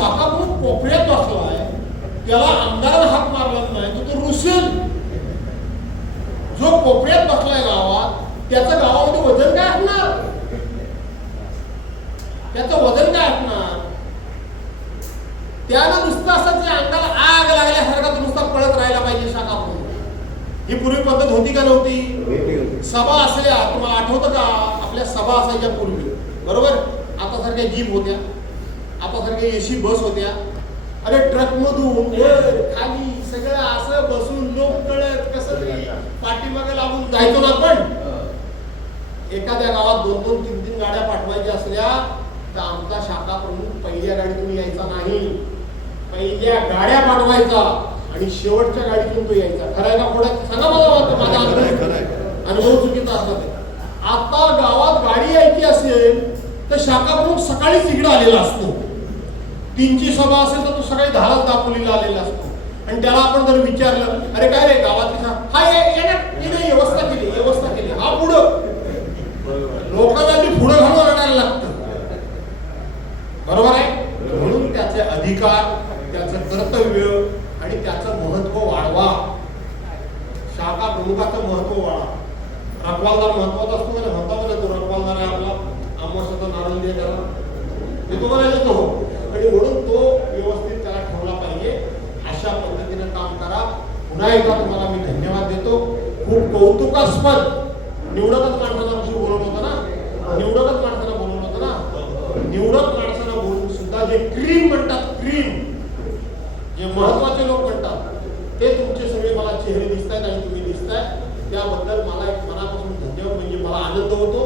शाखा प्रमुख कोपऱ्यात बसलाय, त्याला आमदाराला हाक मारला नाही तर तो रुसेल. जो कोपऱ्यात बसलाय गावात, त्याचं गावामध्ये वजन काय असणार? त्याचं वजन काय असणार? त्यानं नुसतं असं जे अंगाला आग लागल्यासारखा नुसता पळत राहायला पाहिजे शाखा प्रमुख. ही पूर्वी पद्धत होती का नव्हती? सभा असल्या, तुम्हाला आठवतं का आपल्या सभा असायच्या पूर्वी, बरोबर? आता सारख्या जीप होत्या, आता सारख्या एसी बस होत्या. अरे ट्रक मधून खाली सगळं असं बसून लोक कळत कसं तरी पाठीमागे लागून जायचो ना आपण. एखाद्या गावात 2-2, 3-3 गाड्या पाठवायच्या असल्या तर आमचा शाखा प्रमुख पहिल्या गाडीतून यायचा नाही, पहिल्या गाड्या पाठवायचा आणि शेवटच्या गाडीतून तो यायचा. खरं आहे का खोटं? सांगा मला, माझा अनुभव चुकीचा असला. आता गावात गाडी यायची असेल तर शाखा प्रमुख सकाळीच इकडे आलेला असतो. 3ची सभा असेल तर तो सकाळी 10लाच दापोलीला आलेला असतो. आणि त्याला आपण जर विचारलं, अरे काय रे गावातली व्यवस्था केली, हा पुढं लोकांना पुढं घालून आणायला लागतं, बरोबर आहे? म्हणून त्याचे अधिकार, त्याचं कर्तव्य आणि त्याचं महत्व वाढवा. शाखा प्रमुखाचं महत्व वाढवा. रखवालदार महत्वाचा असतो म्हणजे म्हणता तो रखवालदार आहे आपला, आम्हाला नारळ दे त्याला, ते तो म्हणायला तो. आणि म्हणून तो व्यवस्थित त्याला ठेवला पाहिजे. अशा पद्धतीने काम करा. पुन्हा एकदा तुम्हाला मी धन्यवाद देतो. खूप कौतुकास्पद निवडकच माणसांना बोलवलं होतं ना, निवडकच माणसांना बोलवलं होतं ना. निवडक माणसांना बोलून सुद्धा जे क्रीम म्हणतात, क्रीम जे महत्वाचे लोक म्हणतात, ते तुमचे सगळे मला चेहरे दिसत आहेत आणि तुम्ही दिसताय. त्याबद्दल मला एक मनापासून धन्यवाद. म्हणजे मला आनंद होतो.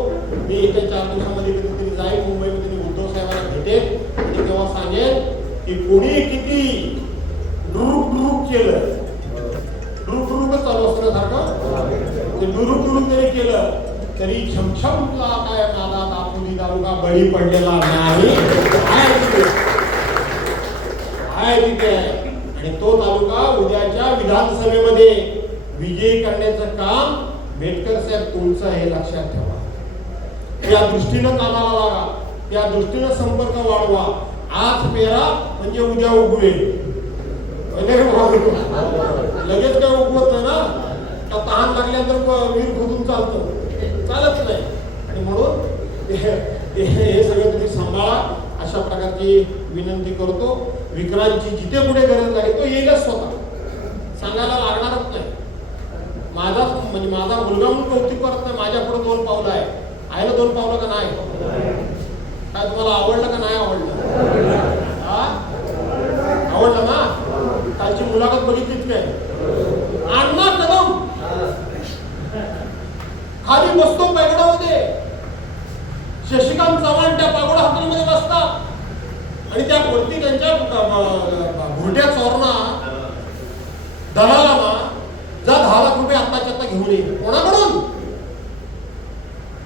मी येत्या 4 दिवसामध्ये कधीतरी जाईन मुंबईमध्ये, उद्धव साहेबांना भेटेन आणि तेव्हा सांगेन की कोणी किती डुरुक केलं, डुरुकच चालू असतं सारखं, ते डुरुक जरी केलं तरी छमछमला काय नादा दापोली तालुका बळी पडलेला नाही आहे तिथे. आणि तो तालुका उद्याच्या विधानसभेमध्ये विजयी करण्याचं काम बेटकर साहेब तुमचं हे लक्षात ठेवा. त्या दृष्टीनं कामाला लागा, त्या दृष्टीनं संपर्क वाढवा. आज पेरा म्हणजे उद्या उगवेल. लगेच काय उगवत नाही ना, का तहान लागल्यानंतर वीर खोदून चालत नाही. आणि म्हणून हे सगळं तुम्ही सांभाळा, अशा प्रकारची विनंती करतो. विक्रांतची जिथे पुढे गरज आहे तो येईलच स्वतः, सांगायला लागणारच नाही. माझा मुलगा म्हणून कौतुक करत नाही. माझ्या पुढे 2 पावलं आहे. आईला 2 पावलं का नाही? काय तुम्हाला आवडलं का नाही आवडलं? आवडलं ना? कालची मुलाखत बघितलीच काय? अण्णा कदम खाली बसतो पैगडामध्ये, शशिकांत चव्हाण त्या पागोडा हॉटेलमध्ये बसतात आणि त्या वरती त्यांच्या भुरट्या चोरणा दलालांना जा 10 लाख रुपये आत्ताच्या आत्ता घेऊन ये.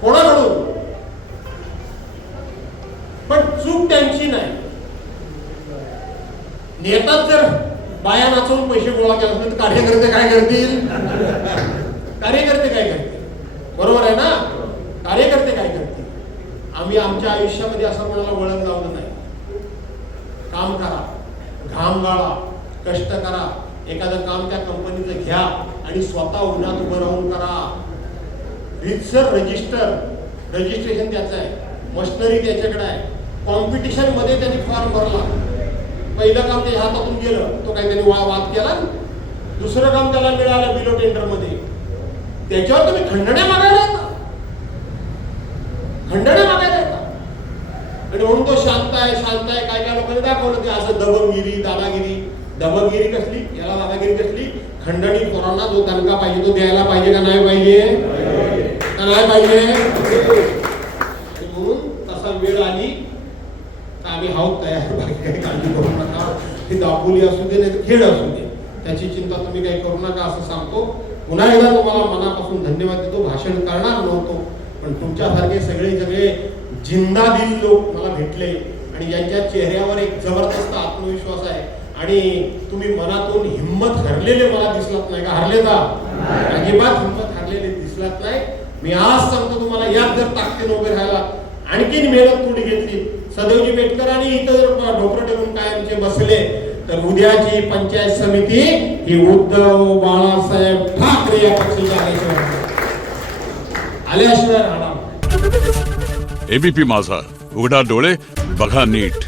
कोणाकडून? पण चूक त्यांची नाही. नेतात जर बाया नाचवून पैसे गोळा केला तर कार्यकर्ते काय करतील? बरोबर आहे ना? कार्यकर्ते काय करतील? आम्ही आमच्या आयुष्यामध्ये असं कोणाला वळण लावलं नाही. काम करा, घाम गाळा, कष्ट करा. एखादं काम त्या कंपनीचं घ्या आणि स्वतः उन्हात उभं राहून करा. रितसर रजिस्ट्रेशन त्याचं आहे, मशिनरी त्याच्याकडे आहे. कॉम्पिटिशन मध्ये त्यांनी फॉर्म भरला. पहिलं काम त्याच्या हातातून गेलं, तो काही त्यांनी वाद केला. दुसरं काम त्याला मिळालं बिलो टेंडर मध्ये. त्याच्यावर तुम्ही खंडण्या मागायला येता. आणि म्हणून तो शांत आहे. काय लोकांनी दाखवलं ते असं दबंगिरी कसली, याला दादागिरी कसली. खंडणी कोणाला जो दणका पाहिजे तो द्यायला पाहिजे का नाही पाहिजे? आणि म्हणून तसा वेळ आली तर आम्ही आहोत तयार. काही काळजी करू नका. हे दापोली असू दे नाही तर खेड असू दे, त्याची चिंता तुम्ही काही करू नका असं सांगतो. पुन्हा एकदा तुम्हाला मनापासून धन्यवाद देतो. भाषण करणार नव्हतो पण तुमच्यासारखे सगळे जिंदादिल लोक मला भेटले आणि यांच्या चेहऱ्यावर एक जबरदस्त आत्मविश्वास आहे. आणि तुम्ही मनातून हिंमत हरलेले मला दिसलात नाही का? हरले का? अजिबात हिंमत हरलेले दिसलात नाही. मी आज सांगतो तुम्हाला, यात जर ताकदीने उभे राहायला आणखीन मेहनत थोडी घेतली, सदैवजी बेटकर आणि इतर जर ढोकरं ठेवून कायम बसले तर उद्याची पंचायत समिती ही उद्धव बाळासाहेब ठाकरे या पक्षाची आल्याशिवाय राहणार. एबीपी माझा, उघडा डोळे बघा नीट.